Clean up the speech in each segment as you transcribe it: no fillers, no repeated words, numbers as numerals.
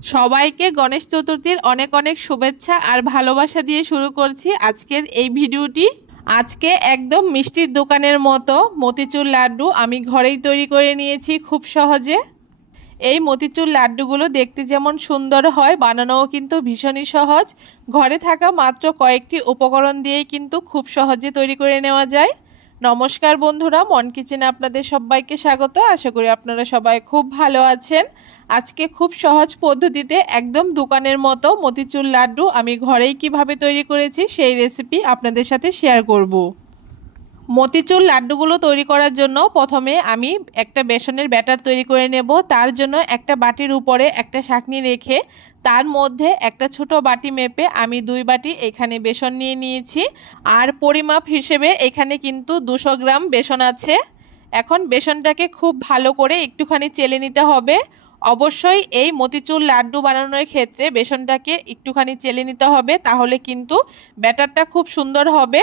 সবাইকে গণেশ চতুর্থীর অনেক অনেক শুভেচ্ছা আর ভালোবাসা দিয়ে শুরু করছি আজকের এই ভিডিওটি। আজকে একদম মিষ্টির দোকানের মতো মতিচুর লাড্ডু আমি ঘরেই তৈরি করে নিয়েছি খুব সহজে। এই মতিচুর লাড্ডুগুলো দেখতে যেমন সুন্দর হয়, বানানোও কিন্তু ভীষণই সহজ। ঘরে থাকা মাত্র কয়েকটি উপকরণ দিয়েই কিন্তু খুব সহজে তৈরি করে নেওয়া যায়। নমস্কার বন্ধুরা, মন কিচেনে আপনাদের সবাইকে স্বাগত। আশা করি আপনারা সবাই খুব ভালো আছেন। আজকে খুব সহজ পদ্ধতিতে একদম দোকানের মতো মতিচুর লাড্ডু আমি ঘরেই কিভাবে তৈরি করেছি সেই রেসিপি আপনাদের সাথে শেয়ার করব। মতিচুর লাড্ডুগুলো তৈরি করার জন্য প্রথমে আমি একটা বেসনের ব্যাটার তৈরি করে নেব। তার জন্য একটা বাটির উপরে একটা ছাঁকনি রেখে তার মধ্যে একটা ছোট বাটি মেপে আমি 2 বাটি এখানে বেসন নিয়ে নিয়েছি। আর পরিমাপ হিসেবে এখানে কিন্তু 200 গ্রাম বেসন আছে। এখন বেসনটাকে খুব ভালো করে একটুখানি চেলে নিতে হবে। অবশ্যই এই মতিচুর লাড্ডু বানানোর ক্ষেত্রে বেসনটাকে একটুখানি চেলে নিতে হবে, তাহলে কিন্তু ব্যাটারটা খুব সুন্দর হবে।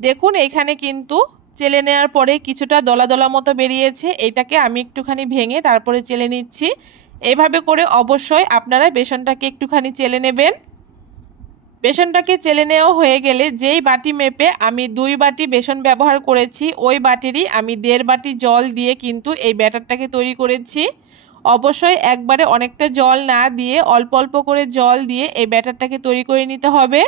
দেখুন এখানে কিন্তু চেলে নেওয়ার পরে কিছুটা দলা দলা মতো বেরিয়েছে, এইটাকে আমি একটুখানি ভেঙে তারপরে চেলে নিচ্ছি। এইভাবে করে অবশ্যই আপনারা বেসনটাকে একটুখানি চেলে নেবেন। বেসনটাকে চেলে নেওয়া হয়ে গেলে যেই বাটি মেপে আমি 2 বাটি বেসন ব্যবহার করেছি ওই বাটিরই আমি 1.5 বাটি জল দিয়ে কিন্তু এই ব্যাটারটাকে তৈরি করেছি। অবশ্যই একবারে অনেকটা জল না দিয়ে অল্প অল্প করে জল দিয়ে এই ব্যাটারটাকে তৈরি করে নিতে হবে।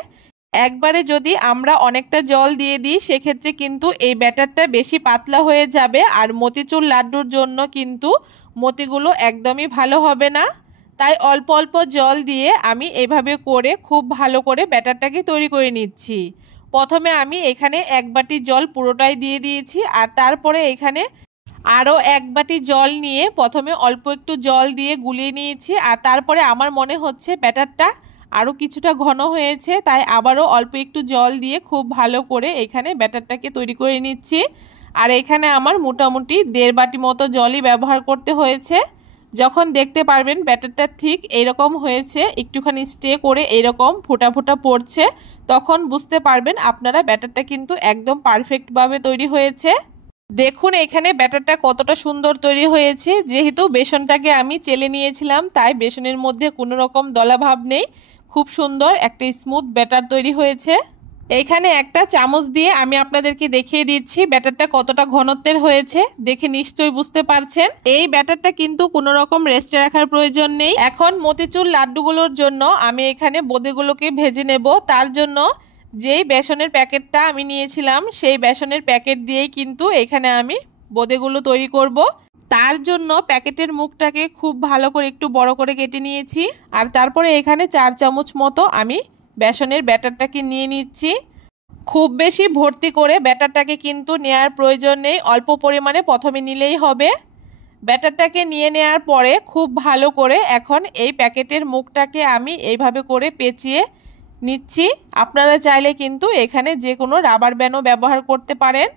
একবারে যদি আমরা অনেকটা জল দিয়ে দিই সেক্ষেত্রে কিন্তু এই ব্যাটারটা বেশি পাতলা হয়ে যাবে, আর মতিচুর লাড্ডুর জন্য কিন্তু মতিগুলো একদমই ভালো হবে না। তাই অল্প অল্প জল দিয়ে আমি এইভাবে করে খুব ভালো করে ব্যাটারটাকে তৈরি করে নিচ্ছি। প্রথমে আমি এখানে 1 বাটি জল পুরোটাই দিয়ে দিয়েছি, আর তারপরে এখানে আরও 1 বাটি জল নিয়ে প্রথমে অল্প একটু জল দিয়ে গুলিয়ে নিয়েছি। আর তারপরে আমার মনে হচ্ছে ব্যাটারটা আরও কিছুটা ঘন হয়েছে, তাই আবারও অল্প একটু জল দিয়ে খুব ভালো করে এখানে ব্যাটারটাকে তৈরি করে নিচ্ছি। আর এখানে আমার মোটামুটি 1.5 বাটি মতো জলই ব্যবহার করতে হয়েছে। যখন দেখতে পারবেন ব্যাটারটা ঠিক এইরকম হয়েছে, একটুখানি স্টে করে এইরকম ফোঁটা ফোঁটা পড়ছে, তখন বুঝতে পারবেন আপনারা ব্যাটারটা কিন্তু একদম পারফেক্টভাবে তৈরি হয়েছে। দেখুন এখানে ব্যাটারটা কতটা সুন্দর তৈরি হয়েছে। যেহেতু বেসনটাকে আমি চেলে নিয়েছিলাম তাই বেসনের মধ্যে কোনো রকম দলাভাব নেই, খুব সুন্দর একটা স্মুথ ব্যাটার তৈরি হয়েছে। এইখানে একটা চামচ দিয়ে আমি আপনাদেরকে দেখিয়ে দিচ্ছি ব্যাটারটা কতটা ঘনত্বের হয়েছে, দেখে নিশ্চয়ই বুঝতে পারছেন। এই ব্যাটারটা কিন্তু কোনো রকম রেস্টে রাখার প্রয়োজন নেই। এখন মতিচুর লাড্ডুগুলোর জন্য আমি এখানে বোঁদেগুলোকে ভেজে নেব। তার জন্য যেই বেসনের প্যাকেটটা আমি নিয়েছিলাম সেই বেসনের প্যাকেট দিয়েই কিন্তু এখানে আমি বোঁদেগুলো তৈরি করব। তার জন্য প্যাকেটের মুখটাকে খুব ভালো করে একটু বড় করে কেটে নিয়েছি। আর তারপরে এখানে 4 চামচ মতো আমি বেসনের ব্যাটারটাকে নিয়ে নিচ্ছি। খুব বেশি ভর্তি করে ব্যাটারটাকে কিন্তু নেওয়ার প্রয়োজন নেই, অল্প পরিমাণে প্রথমে নিলেই হবে। ব্যাটারটাকে নিয়ে নেওয়ার পরে খুব ভালো করে এখন এই প্যাকেটের মুখটাকে আমি এইভাবে করে পেঁচিয়ে নিচ্ছি। আপনারা চাইলে কিন্তু এখানে যে কোনো রাবার ব্যান্ডও ব্যবহার করতে পারেন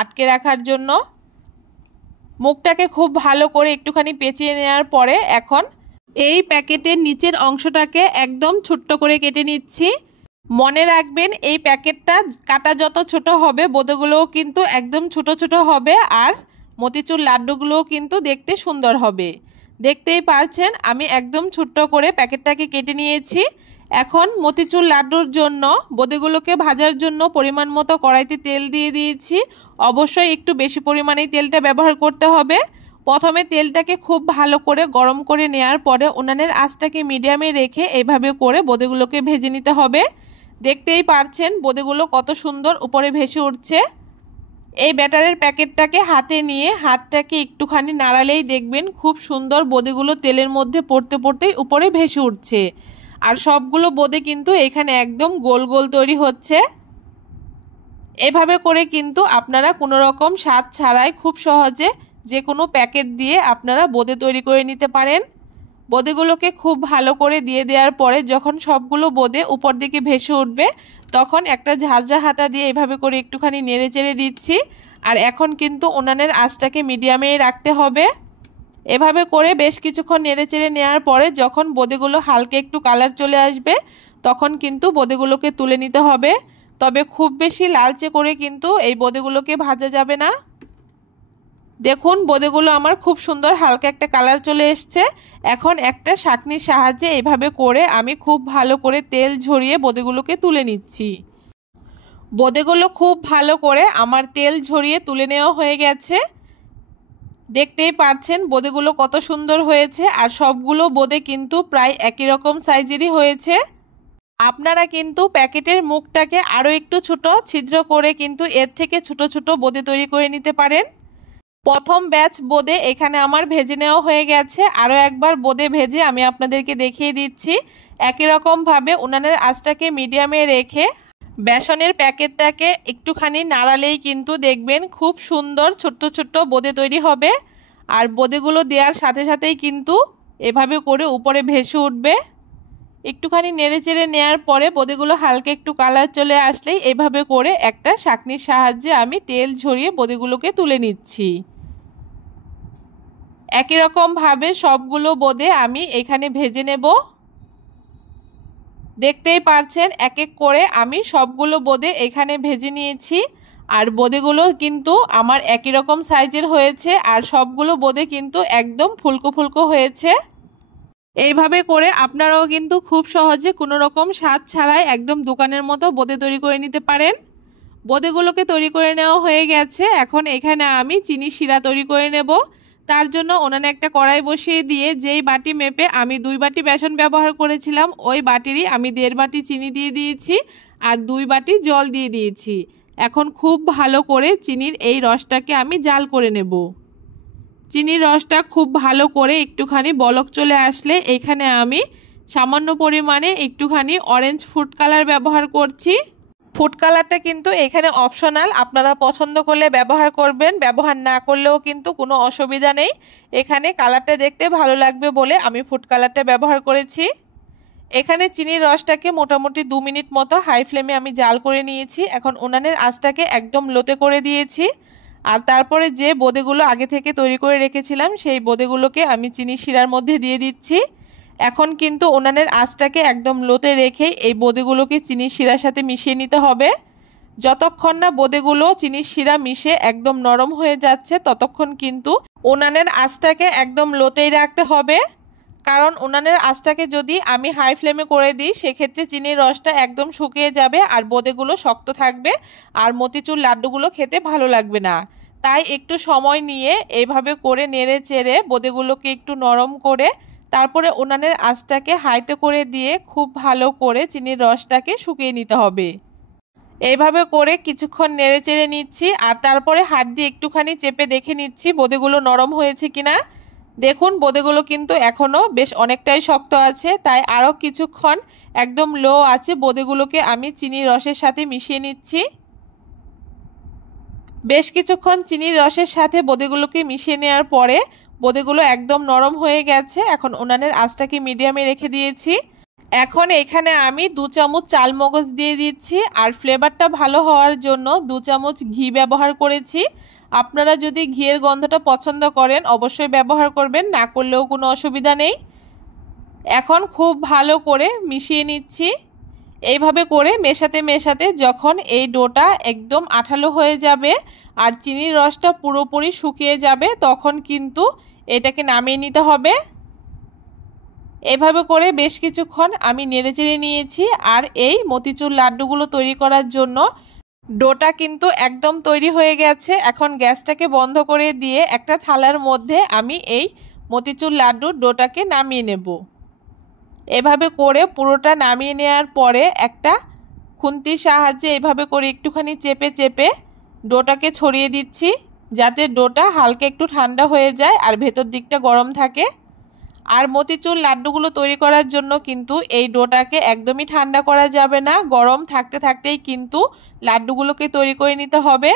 আটকে রাখার জন্য। মুখটাকে খুব ভালো করে একটুখানি পেঁচিয়ে নেওয়ার পরে এখন এই প্যাকেটের নিচের অংশটাকে একদম ছোট্ট করে কেটে নিচ্ছি। মনে রাখবেন এই প্যাকেটটা কাটা যত ছোট হবে বোঁদেগুলোও কিন্তু একদম ছোট ছোট হবে, আর মতিচুর লাড্ডুগুলোও কিন্তু দেখতে সুন্দর হবে। দেখতেই পারছেন আমি একদম ছোট্ট করে প্যাকেটটাকে কেটে নিয়েছি। এখন মতিচুর লাড্ডুর জন্য বোঁদেগুলোকে ভাজার জন্য পরিমাণ মতো কড়াইতে তেল দিয়ে দিয়েছি। অবশ্যই একটু বেশি পরিমাণেই তেলটা ব্যবহার করতে হবে। প্রথমে তেলটাকে খুব ভালো করে গরম করে নেওয়ার পরে উনানের আঁচটাকে মিডিয়ামে রেখে এইভাবে করে বোঁদেগুলোকে ভেজে নিতে হবে। দেখতেই পারছেন বোঁদেগুলো কত সুন্দর উপরে ভেসে উঠছে। এই ব্যাটারের প্যাকেটটাকে হাতে নিয়ে হাতটাকে একটুখানি নাড়ালেই দেখবেন খুব সুন্দর বোঁদেগুলো তেলের মধ্যে পড়তে পড়তেই উপরে ভেসে উঠছে। আর সবগুলো বোঁদে কিন্তু এখানে একদম গোল গোল তৈরি হচ্ছে। এভাবে করে কিন্তু আপনারা কোনো রকম স্বাদ ছাড়াই খুব সহজে যে কোনো প্যাকেট দিয়ে আপনারা বোঁদে তৈরি করে নিতে পারেন। বোঁদেগুলোকে খুব ভালো করে দিয়ে দেওয়ার পরে যখন সবগুলো বোঁদে উপর দিকে ভেসে উঠবে তখন একটা ঝাঁঝরা হাতা দিয়ে এভাবে করে একটুখানি নেড়ে চেড়ে দিচ্ছি। আর এখন কিন্তু উনানের আঁচটাকে মিডিয়ামেই রাখতে হবে। এভাবে করে বেশ কিছুক্ষণ নেড়ে চেড়ে নেওয়ার পরে যখন বোঁদেগুলো হালকা একটু কালার চলে আসবে তখন কিন্তু বোঁদেগুলোকে তুলে নিতে হবে। তবে খুব বেশি লালচে করে কিন্তু এই বোঁদেগুলোকে ভাজা যাবে না। দেখুন বোঁদেগুলো আমার খুব সুন্দর হালকা একটা কালার চলে এসছে। এখন একটা ছাঁকনির সাহায্যে এইভাবে করে আমি খুব ভালো করে তেল ঝরিয়ে বোঁদেগুলোকে তুলে নিচ্ছি। বোঁদেগুলো খুব ভালো করে আমার তেল ঝরিয়ে তুলে নেওয়া হয়ে গেছে। দেখতেই পাচ্ছেন বোঁদেগুলো কত সুন্দর হয়েছে, আর সবগুলো বোঁদে কিন্তু প্রায় একই রকম সাইজেরই হয়েছে। আপনারা কিন্তু প্যাকেটের মুখটাকে আরও একটু ছোট ছিদ্র করে কিন্তু এর থেকে ছোট ছোট বোঁদে তৈরি করে নিতে পারেন। প্রথম ব্যাচ বোঁদে এখানে আমার ভেজে নেওয়া হয়ে গেছে। আরও একবার বোঁদে ভেজে আমি আপনাদেরকে দেখিয়ে দিচ্ছি। একই রকমভাবে উনানের আঁচটাকে মিডিয়ামে রেখে বেসনের প্যাকেটটাকে একটুখানি নাড়ালেই কিন্তু দেখবেন খুব সুন্দর ছোট্ট ছোট্ট বোঁদে তৈরি হবে। আর বোঁদেগুলো দেওয়ার সাথে সাথেই কিন্তু এভাবে করে উপরে ভেসে উঠবে। একটুখানি নেড়ে চেড়ে নেওয়ার পরে বোঁদেগুলো হালকা একটু কালার চলে আসলেই এভাবে করে একটা ছাঁকনির সাহায্যে আমি তেল ঝরিয়ে বোঁদেগুলোকে তুলে নিচ্ছি। একই রকমভাবে সবগুলো বোঁদে আমি এখানে ভেজে নেব। দেখতেই পাচ্ছেন এক এক করে আমি সবগুলো বোঁদে এখানে ভেজে নিয়েছি। আর বোঁদেগুলো কিন্তু আমার একই রকম সাইজের হয়েছে, আর সবগুলো বোঁদে কিন্তু একদম ফুলকো ফুলকো হয়েছে। এইভাবে করে আপনারাও কিন্তু খুব সহজে কোনো রকম স্বাদ ছাড়াই একদম দোকানের মতো বোঁদে তৈরি করে নিতে পারেন। বোঁদেগুলোকে তৈরি করে নেওয়া হয়ে গেছে। এখন এখানে আমি চিনি শিরা তৈরি করে নেব। তার জন্য উনানে একটা কড়াই বসিয়ে দিয়ে যেই বাটি মেপে আমি 2 বাটি বেসন ব্যবহার করেছিলাম ওই বাটিরই আমি 1.5 বাটি চিনি দিয়ে দিয়েছি আর 2 বাটি জল দিয়ে দিয়েছি। এখন খুব ভালো করে চিনির এই রসটাকে আমি জাল করে নেব। চিনির রসটা খুব ভালো করে একটুখানি বলক চলে আসলে এখানে আমি সামান্য পরিমাণে একটুখানি অরেঞ্জ ফুড কালার ব্যবহার করছি। ফুড কালারটা কিন্তু এখানে অপশনাল, আপনারা পছন্দ করলে ব্যবহার করবেন, ব্যবহার না করলেও কিন্তু কোনো অসুবিধা নেই। এখানে কালারটা দেখতে ভালো লাগবে বলে আমি ফুড কালারটা ব্যবহার করেছি। এখানে চিনির রসটাকে মোটামুটি 2 মিনিট মতো হাই ফ্লেমে আমি জাল করে নিয়েছি। এখন উনানের আঁচটাকে একদম লোতে করে দিয়েছি। আর তারপরে যে বোঁদেগুলো আগে থেকে তৈরি করে রেখেছিলাম সেই বোঁদেগুলোকে আমি চিনি শিরার মধ্যে দিয়ে দিচ্ছি। এখন কিন্তু উনানের আঁচটাকে একদম লোতে রেখে এই বোঁদেগুলোকে চিনির শিরার সাথে মিশিয়ে নিতে হবে। যতক্ষণ না বোঁদেগুলো চিনির শিরা মিশে একদম নরম হয়ে যাচ্ছে ততক্ষণ কিন্তু উনানের আঁচটাকে একদম লোতেই রাখতে হবে। কারণ উনানের আঁচটাকে যদি আমি হাই ফ্লেমে করে দিই সেক্ষেত্রে চিনির রসটা একদম শুকিয়ে যাবে আর বোঁদেগুলো শক্ত থাকবে আর মতিচুর লাড্ডুগুলো খেতে ভালো লাগবে না। তাই একটু সময় নিয়ে এইভাবে করে নেড়ে চেড়ে বোঁদেগুলোকে একটু নরম করে তারপরে উনানের আঁচটাকে হাইতে করে দিয়ে খুব ভালো করে চিনির রসটাকে শুকিয়ে নিতে হবে। এইভাবে করে কিছুক্ষণ নেড়ে চেড়ে নিচ্ছি আর তারপরে হাত দিয়ে একটুখানি চেপে দেখে নিচ্ছি বোঁদেগুলো নরম হয়েছে কিনা। দেখুন বোঁদেগুলো কিন্তু এখনও বেশ অনেকটাই শক্ত আছে, তাই আরও কিছুক্ষণ একদম লো আছে বোঁদেগুলোকে আমি চিনির রসের সাথে মিশিয়ে নিচ্ছি। বেশ কিছুক্ষণ চিনির রসের সাথে বোঁদেগুলোকে মিশিয়ে নেওয়ার পরে বোঁদেগুলো একদম নরম হয়ে গেছে। এখন উনানের আঁচটাকে মিডিয়ামে রেখে দিয়েছি। এখন এখানে আমি 2 চামচ চালমগজ দিয়ে দিচ্ছি আর ফ্লেভারটা ভালো হওয়ার জন্য 2 চামচ ঘি ব্যবহার করেছি। আপনারা যদি ঘিয়ের গন্ধটা পছন্দ করেন অবশ্যই ব্যবহার করবেন, না করলেও কোনো অসুবিধা নেই। এখন খুব ভালো করে মিশিয়ে নিচ্ছি। এইভাবে করে মেশাতে মেশাতে যখন এই ডোটা একদম আঠালো হয়ে যাবে আর চিনির রসটা পুরোপুরি শুকিয়ে যাবে তখন কিন্তু এটাকে নামিয়ে নিতে হবে। এভাবে করে বেশ কিছুক্ষণ আমি নেড়েচেড়ে নিয়েছি আর এই মতিচুর লাড্ডুগুলো তৈরি করার জন্য ডোটা কিন্তু একদম তৈরি হয়ে গেছে। এখন গ্যাসটাকে বন্ধ করে দিয়ে একটা থালার মধ্যে আমি এই মতিচুর লাড্ডুর ডোটাকে নামিয়ে নেব। এভাবে করে পুরোটা নামিয়ে নেওয়ার পরে একটা খুন্তির সাহায্যে এভাবে করে একটুখানি চেপে চেপে ডোটাকে ছড়িয়ে দিচ্ছি যাতে ডোটা হালকা একটু ঠান্ডা হয়ে যায় আর ভেতর দিকটা গরম থাকে। আর মতিচুর লাড্ডুগুলো তৈরি করার জন্য কিন্তু এই ডোটাকে একদমই ঠান্ডা করা যাবে না, গরম থাকতে থাকতেই কিন্তু লাড্ডুগুলোকে তৈরি করে নিতে হবে।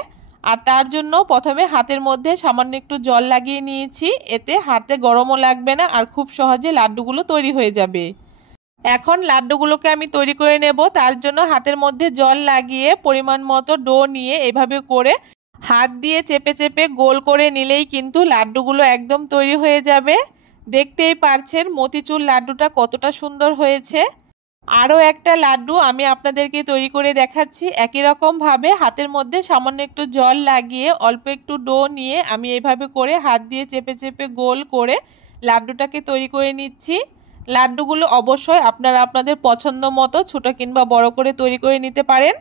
আর তার জন্য প্রথমে হাতের মধ্যে সামান্য একটু জল লাগিয়ে নিয়েছি, এতে হাতে গরমও লাগবে না আর খুব সহজে লাড্ডুগুলো তৈরি হয়ে যাবে। এখন লাড্ডুগুলোকে আমি তৈরি করে নেব। তার জন্য হাতের মধ্যে জল লাগিয়ে পরিমাণ মতো ডো নিয়ে এভাবে করে হাত দিয়ে চেপে চেপে গোল করে নিলেই কিন্তু লাড্ডুগুলো একদম তৈরি হয়ে যাবে। দেখতেই পারছেন মতিচুর লাড্ডুটা কতটা সুন্দর হয়েছে। আরও একটা লাড্ডু আমি আপনাদেরকে তৈরি করে দেখাচ্ছি। একই রকমভাবে হাতের মধ্যে সামান্য একটু জল লাগিয়ে অল্প একটু ডো নিয়ে আমি এইভাবে করে হাত দিয়ে চেপে চেপে গোল করে লাড্ডুটাকে তৈরি করে নিচ্ছি। লাড্ডুগুলো অবশ্যই আপনারা আপনাদের পছন্দ মতো ছোটো কিংবা বড় করে তৈরি করে নিতে পারেন।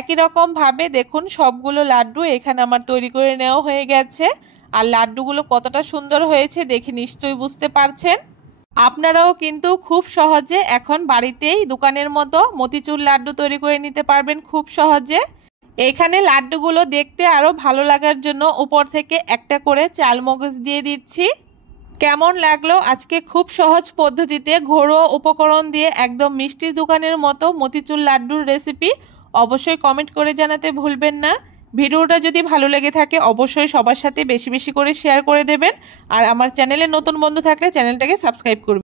একই রকমভাবে দেখুন সবগুলো লাড্ডু এখানে আমার তৈরি করে নেওয়া হয়ে গেছে। আর লাড্ডুগুলো কতটা সুন্দর হয়েছে দেখে নিশ্চয়ই বুঝতে পারছেন। আপনারাও কিন্তু খুব সহজে এখন বাড়িতেই দোকানের মতো মতিচুর লাড্ডু তৈরি করে নিতে পারবেন খুব সহজে। এখানে লাড্ডুগুলো দেখতে আরও ভালো লাগার জন্য উপর থেকে একটা করে চালমগজ দিয়ে দিচ্ছি। কেমন লাগলো আজকে খুব সহজ পদ্ধতিতে ঘরোয়া উপকরণ দিয়ে একদম মিষ্টির দোকানের মতো মতিচুর লাড্ডুর রেসিপি? অবশ্যই কমেন্ট করে জানাতে ভুলবেন না। ভিডিওটা যদি ভালো লেগে থাকে অবশ্যই সবার সাথে বেশি বেশি করে শেয়ার করে দেবেন। আর আমার চ্যানেলে নতুন বন্ধু থাকলে চ্যানেলটাকে সাবস্ক্রাইব করবেন।